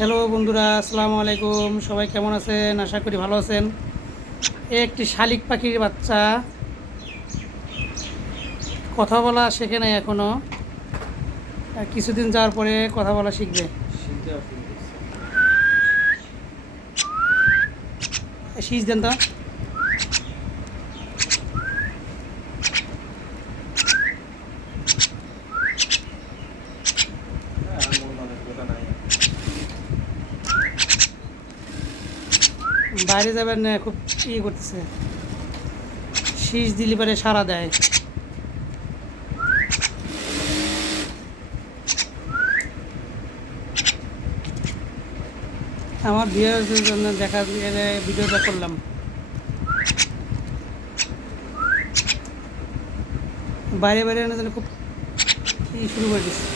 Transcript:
Hello বন্ধুরা, আসসালামু আলাইকুম। সবাই কেমন আছেন? আশা করি ভালো আছেন। একটি শালিক পাখির বাচ্চা কথা বলা শেখে নাই এখনও। কিছুদিন যাওয়ার পরে কথা বলা শিখবে। শীষ দেন তো। বাইরে যাবেন না, খুব করতেছে। শীষ দিলে পরে সাড়া দেয়। আমার ভিউয়ার্সদের জন্য ভিডিওটা করলাম। বাইরে বাইরে না জানি খুব শুরু করে দিচ্ছে।